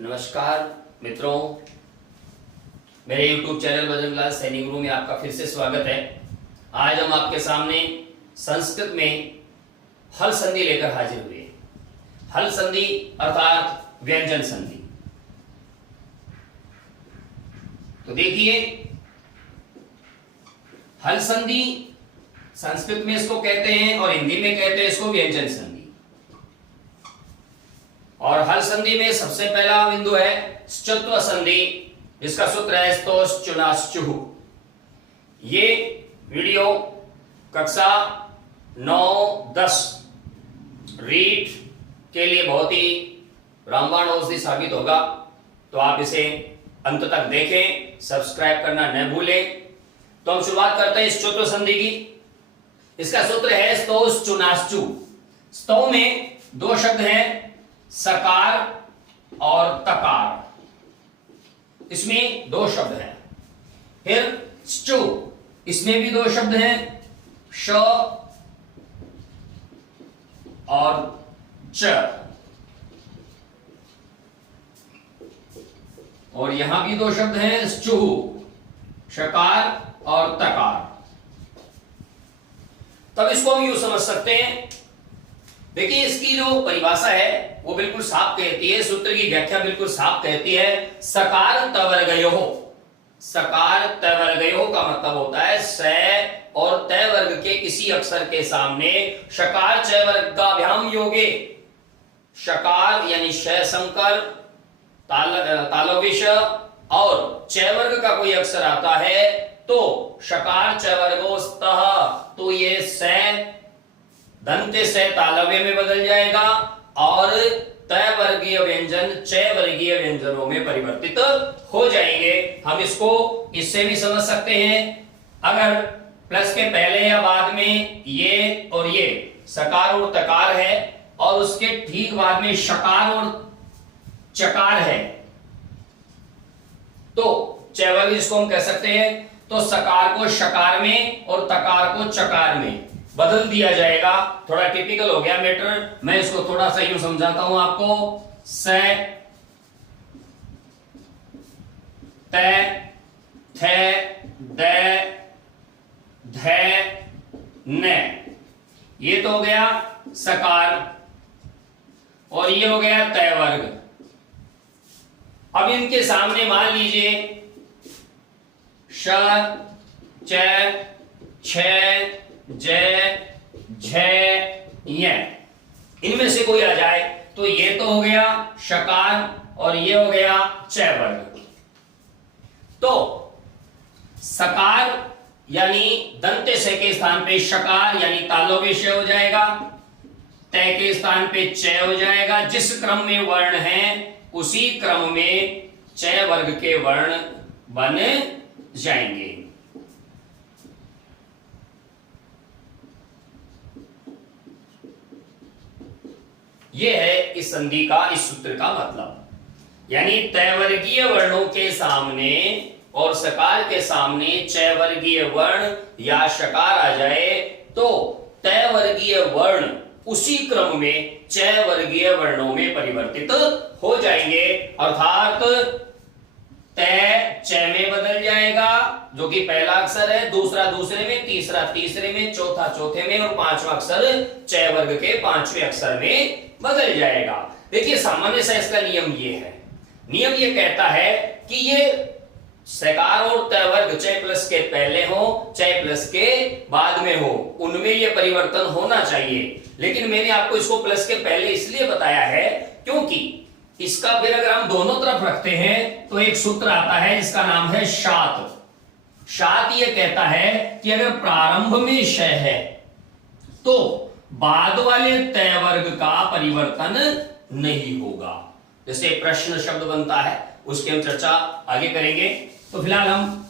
नमस्कार मित्रों, मेरे YouTube चैनल वजन क्लास सैनिक गुरु में आपका फिर से स्वागत है। आज हम आपके सामने संस्कृत में हल संधि लेकर हाजिर हुए। हल संधि अर्थात व्यंजन संधि। तो देखिए, हल संधि संस्कृत में इसको कहते हैं और हिंदी में कहते हैं इसको व्यंजन संधि। और हल संधि में सबसे पहला बिंदु है स्चुत्व संधि, जिसका सूत्र है स्तोश्चुनाश्चुः। ये वीडियो कक्षा 9-10 रीट के लिए बहुत ही रामबाण औषधि साबित होगा, तो आप इसे अंत तक देखें, सब्सक्राइब करना न भूलें। तो हम शुरुआत करते हैं स्चुत्व संधि की। इसका सूत्र है स्तोश्चुनाश्चु। स्तो में दो शब्द हैं, सकार और तकार, इसमें दो शब्द हैं। फिर श्चु, इसमें भी दो शब्द हैं, श और च, और यहां भी दो शब्द हैं, श्चु, शकार और तकार। तब इसको हम यूं समझ सकते हैं, देखिए इसकी जो परिभाषा है वो बिल्कुल साफ कहती है, सूत्र की व्याख्या बिल्कुल साफ कहती है, सकार तवर्गयोः। सकार तवर्गयोः का मतलब होता है स और तय वर्ग के किसी अक्षर के सामने शकार च वर्गाभ्याम योगे। शकार यानी श संकर तालव्यश और च वर्ग का कोई अक्षर आता है तो शकार च वर्गोस्तः, तो ये स दंत्य से तालव्य में बदल जाएगा और तय वर्गीय व्यंजन चय वर्गीय व्यंजनों में परिवर्तित हो जाएंगे। हम इसको इससे भी समझ सकते हैं, अगर प्लस के पहले या बाद में ये और ये सकार और तकार है और उसके ठीक बाद में शकार और चकार है, तो चय वर्ग जिसको हम कह सकते हैं, तो सकार को शकार में और तकार को चकार में बदल दिया जाएगा। थोड़ा टिपिकल हो गया मैटर, मैं इसको थोड़ा सा यूं समझाता हूं आपको। स, त, थ, द, ध, न, ये तो हो गया सकार और ये हो गया तय वर्ग। अब इनके सामने मान लीजिए श, च, छ, ज, झ, य, इनमें से कोई आ जाए तो ये तो हो गया शकार और ये हो गया च वर्ग। तो सकार यानी दंत्य से के स्थान पे शकार यानी तालव्य श हो जाएगा, तय के स्थान पे च हो जाएगा। जिस क्रम में वर्ण है उसी क्रम में च वर्ग के वर्ण बन जाएंगे। यह है इस संधि का, इस सूत्र का मतलब। यानी तय वर्गीय वर्णों के सामने और सकार के सामने चय वर्गीय वर्ण या शकार आ जाए तो तय वर्गीय वर्ण उसी क्रम में चय वर्गीय वर्णों में परिवर्तित हो जाएंगे। अर्थात तय च में बदल जाएगा, जो कि पहला अक्षर है, दूसरा दूसरे में, तीसरा तीसरे में, चौथा चौथे में और पांचवा अक्षर च वर्ग के पांचवें अक्षर में बदल जाएगा। देखिए सामान्य सा इसका नियम ये है, नियम ये कहता है कि ये सकार और तय वर्ग च प्लस के पहले हो च प्लस के बाद में हो, उनमें ये परिवर्तन होना चाहिए। लेकिन मैंने आपको इसको प्लस के पहले इसलिए बताया है क्योंकि इसका फिर अगर हम दोनों तरफ रखते हैं तो एक सूत्र आता है जिसका नाम है शात। शात ये कहता है कि अगर प्रारंभ में श है तो बाद वाले तय वर्ग का परिवर्तन नहीं होगा। जैसे प्रश्न शब्द बनता है, उसकी हम चर्चा आगे करेंगे। तो फिलहाल हम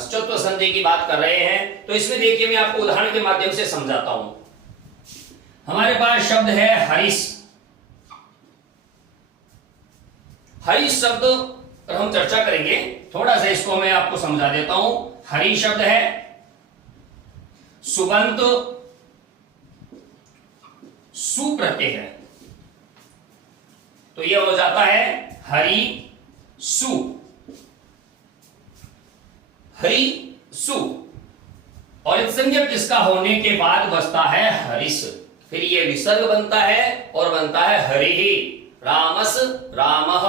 स्चुत्व संधि की बात कर रहे हैं, तो इसमें देखिए मैं आपको उदाहरण के माध्यम से समझाता हूं। हमारे पास शब्द है हरीश। हरीश शब्द पर हम चर्चा करेंगे, थोड़ा सा इसको मैं आपको समझा देता हूं। हरी शब्द है, सुबंत सुप्रत्यय है, तो यह हो जाता है हरि सु, हरि सु। और संज्ञक इसका होने के बाद बचता है हरिस, फिर ये विसर्ग बनता है और बनता है हरि, रामस रामः,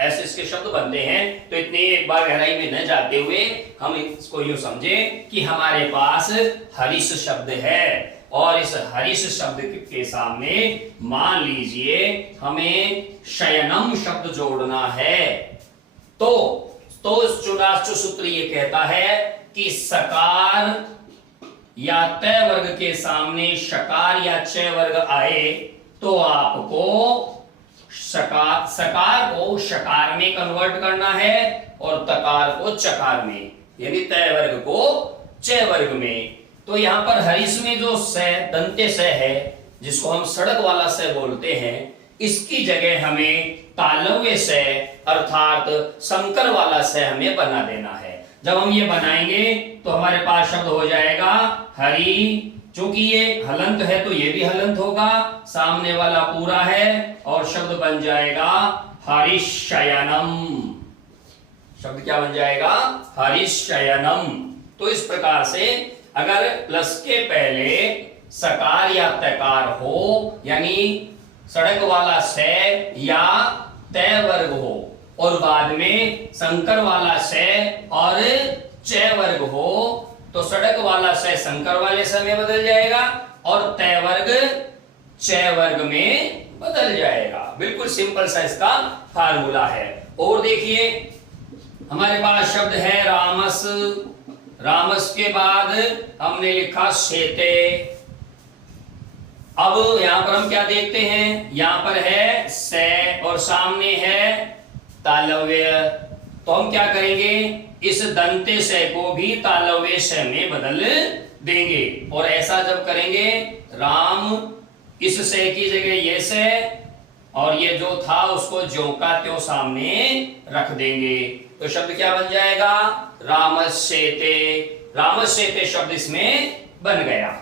ऐसे इसके शब्द बनते हैं। तो इतने एक बार गहराई में न जाते हुए हम इसको यूं समझें कि हमारे पास हरिस शब्द है और इस हरिस शब्द के सामने मान लीजिए हमें शयनम शब्द जोड़ना है। तो चुनाचु सूत्र ये कहता है कि सकार या तय वर्ग के सामने शकार या च वर्ग आए तो आपको सकार को शकार में कन्वर्ट करना है और तकार को चकार में, यानी तय वर्ग को च वर्ग में। तो यहां पर हरिस में जो स दंते स है, जिसको हम सड़क वाला स बोलते हैं, इसकी जगह हमें तालव्य स अर्थात संकर वाला स हमें बना देना है। जब हम ये बनाएंगे तो हमारे पास शब्द हो जाएगा हरि, चूंकि ये हलंत है तो ये भी हलंत होगा, सामने वाला पूरा है और शब्द बन जाएगा हरिशयनम। शब्द क्या बन जाएगा? हरिशयनम। तो इस प्रकार से अगर प्लस के पहले सकार या तकार हो, यानी सड़क वाला स या तय वर्ग हो, और बाद में संकर वाला स और च वर्ग हो, तो सड़क वाला स संकर वाले स में बदल जाएगा और तय वर्ग च वर्ग में बदल जाएगा। बिल्कुल सिंपल सा इसका फार्मूला है। और देखिए हमारे पास शब्द है रामस, रामस के बाद हमने लिखा शेते। अब यहां पर हम क्या देखते हैं, यहां पर है से और सामने है तालव्य, तो हम क्या करेंगे, इस दंते से को भी तालव्य से में बदल देंगे। और ऐसा जब करेंगे, राम इस से की जगह ये से और ये जो था उसको ज्यों का त्यों सामने रख देंगे, तो शब्द क्या बन जाएगा? रामस्येते। रामस्येते शब्द इसमें बन गया।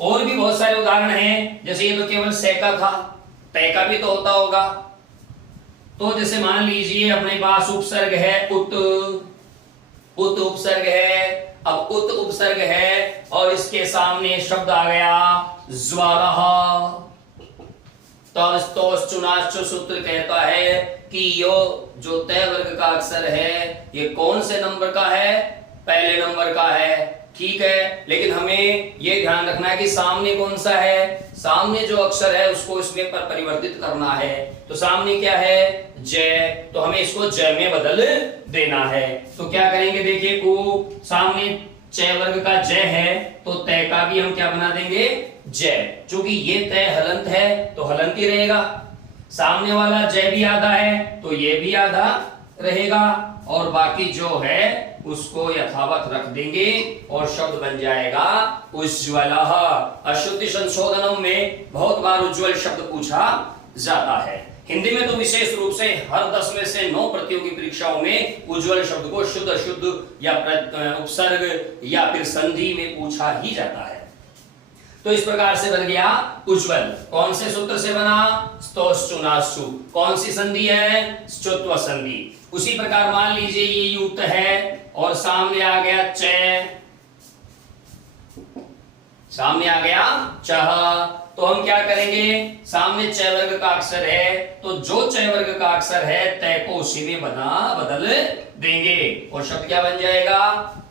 और भी बहुत सारे उदाहरण हैं, जैसे ये तो केवल से का था, तय का भी तो होता होगा। तो जैसे मान लीजिए अपने पास उपसर्ग है उत, उत उपसर्ग है। अब उत उपसर्ग है और इसके सामने शब्द आ गया ज्वाला। तो चुनाचु सूत्र कहता है कि यो जो तय वर्ग का अक्षर है ये कौन से नंबर का है? पहले नंबर का है। ठीक है, लेकिन हमें ये ध्यान रखना है कि सामने कौन सा है, सामने जो अक्षर है उसको इसमें पर परिवर्तित करना है। तो सामने क्या है? जय, तो हमें इसको जय में बदल देना है। तो क्या करेंगे, देखिए उ सामने च वर्ग का जय है तो तय का भी हम क्या बना देंगे? जय। चूंकि ये तय हलंत है तो हलंत ही रहेगा, सामने वाला जय भी आधा है तो ये भी आधा रहेगा, और बाकी जो है उसको यथावत रख देंगे और शब्द बन जाएगा उज्ज्वल। अशुद्धि संशोधनम में बहुत बार उज्ज्वल शब्द पूछा जाता है। हिंदी में तो विशेष रूप से हर 10 में से 9 प्रतियोगी परीक्षाओं में उज्ज्वल शब्द को शुद्ध अशुद्ध या उपसर्ग या फिर संधि में पूछा ही जाता है। तो इस प्रकार से बन गया उज्ज्वल। कौन से सूत्र से बना? स्तोश्चुनासु। कौन सी संधि है? स्तुत्व संधि। उसी प्रकार मान लीजिए ये युक्त है और सामने आ गया च, सामने आ गया चह, तो हम क्या करेंगे, सामने च वर्ग का अक्षर है तो जो च वर्ग का अक्षर है तय को उसी में बदल देंगे और शब्द क्या बन जाएगा?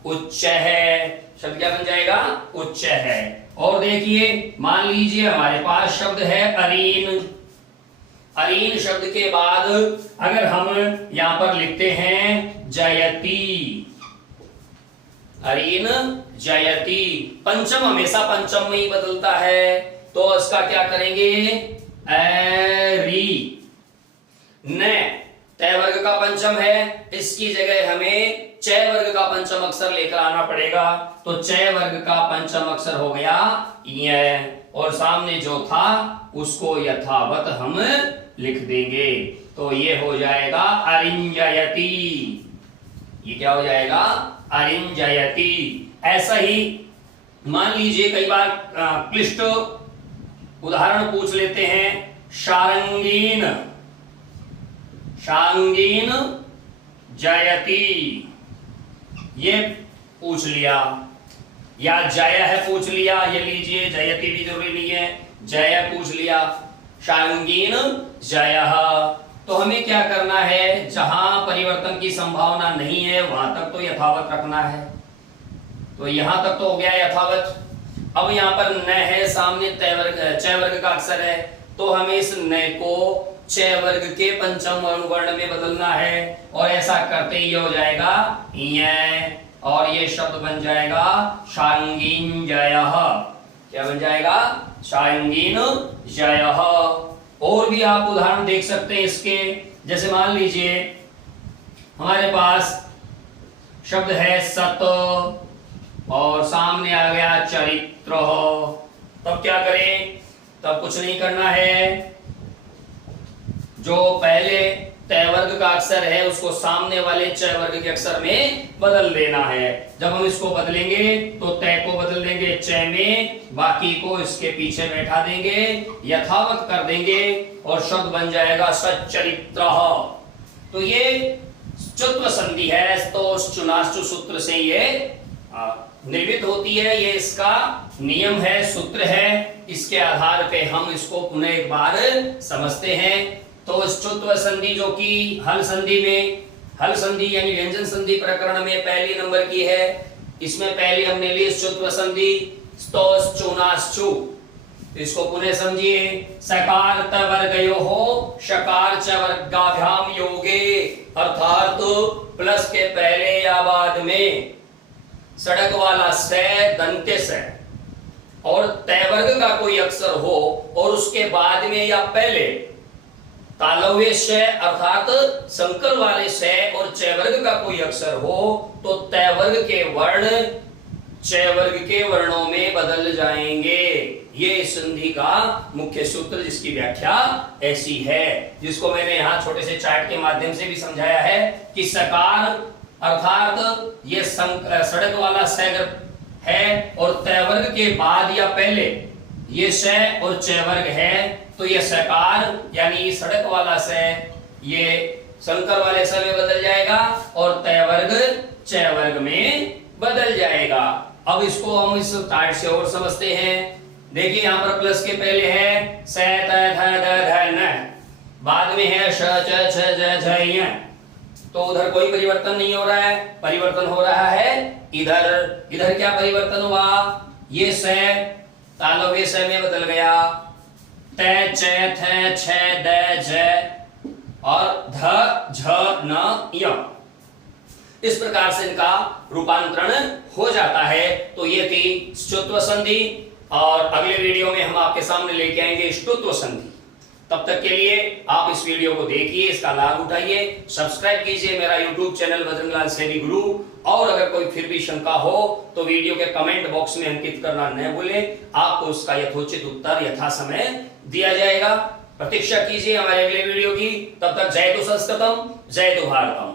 उच्च है। शब्द क्या बन जाएगा? उच्च है। और देखिए मान लीजिए हमारे पास शब्द है अरीन। अरीन शब्द के बाद अगर हम यहां पर लिखते हैं जयती, अरीन जयती, पंचम हमेशा पंचम में ही बदलता है, तो इसका क्या करेंगे? एरी। न तय वर्ग का पंचम है, इसकी जगह हमें च वर्ग का पंचम अक्षर लेकर आना पड़ेगा, तो च वर्ग का पंचम अक्षर हो गया य, और सामने जो था उसको यथावत हम लिख देंगे, तो ये हो जाएगा अरिंजयती। ये क्या हो जाएगा? अरिंजयती। ऐसा ही मान लीजिए कई बार क्लिष्ट उदाहरण पूछ लेते हैं। शारंगीन, शांगीन जयति, ये पूछ लिया, या जय है पूछ लिया, ये लीजिए, जयति भी जरूरी नहीं है, जय पूछ लिया, शांगीन जयः। तो हमें क्या करना है, जहां परिवर्तन की संभावना नहीं है वहां तक तो यथावत रखना है। तो यहां तक तो हो गया यथावत। अब यहाँ पर न है, सामने तय वर्ग का अक्षर है, तो हमें इस न को च वर्ग के पंचम वर्ण में बदलना है, और ऐसा करते ही हो जाएगा य, और ये शब्द बन जाएगा शांगीन जयः। क्या बन जाएगा, शांगीन जयः। और भी आप उदाहरण देख सकते हैं इसके, जैसे मान लीजिए हमारे पास शब्द है सत और सामने आ गया चरित्र, तब क्या करें, तब कुछ नहीं करना है, जो पहले तय वर्ग का अक्षर है उसको सामने वाले च वर्ग के अक्षर में बदल देना है। जब हम इसको बदलेंगे तो तय को बदल देंगे च में, बाकी को इसके पीछे बैठा देंगे, यथावत कर देंगे, और शब्द बन जाएगा सच्चरित्र। तो ये चुत्व संधि है, तो चुनाश्चु सूत्र से ये निर्मित होती है, ये इसका नियम है, सूत्र है। इसके आधार पे हम इसको पुनः एक बार समझते हैं। तो चुत्व संधि जो कि हल संधि में, हल संधि यानी व्यंजन संधि प्रकरण में पहली नंबर की है, इसमें पहले हमने ली चुत्व संधि स्तोश्चुनाश्चु। इसको पुनः समझिए, सकार त वर्गयोः शकार च वर्गाभ्याम योगे, अर्थात प्लस के पहले या बाद में सड़क वाला से दंत्य से और तय वर्ग का कोई अक्षर हो और उसके बाद में या पहले तालव्य से अर्थात संकर वाले से और च वर्ग का कोई अक्षर हो, तो तय वर्ग के वर्ण च वर्ग के वर्णों में बदल जाएंगे। ये इस संधि का मुख्य सूत्र, जिसकी व्याख्या ऐसी है, जिसको मैंने यहाँ छोटे से चार्ट के माध्यम से भी समझाया है कि सकार अर्थात ये सड़क वाला स है और तय वर्ग के बाद या पहले ये स और च वर्ग है, तो ये सकार यानी सड़क वाला स ये संकर वाले स में बदल जाएगा और तय वर्ग च वर्ग में बदल जाएगा। अब इसको हम इस कार्ड से और समझते हैं। देखिए यहाँ पर प्लस के पहले है स त थ द ध न, बाद में है श च छ ज झ य, तो उधर कोई परिवर्तन नहीं हो रहा है, परिवर्तन हो रहा है इधर। इधर क्या परिवर्तन हुआ, ये स तालव्य स में बदल गया, त च थ छ द ज और ध झ न य, इस प्रकार से इनका रूपांतरण हो जाता है। तो ये थी स्तुत्व संधि, और अगले वीडियो में हम आपके सामने लेके आएंगे स्तुत्व संधि। तब तक के लिए आप इस वीडियो को देखिए, इसका लाभ उठाइए, सब्सक्राइब कीजिए मेरा यूट्यूब चैनल बजरंगलाल सैनी गुरु, और अगर कोई फिर भी शंका हो तो वीडियो के कमेंट बॉक्स में अंकित करना न भूलें, आपको उसका यथोचित उत्तर यथा समय दिया जाएगा। प्रतीक्षा कीजिए हमारे अगले वीडियो की। तब तक जय तो संस्कृतम, जय तो भारतम।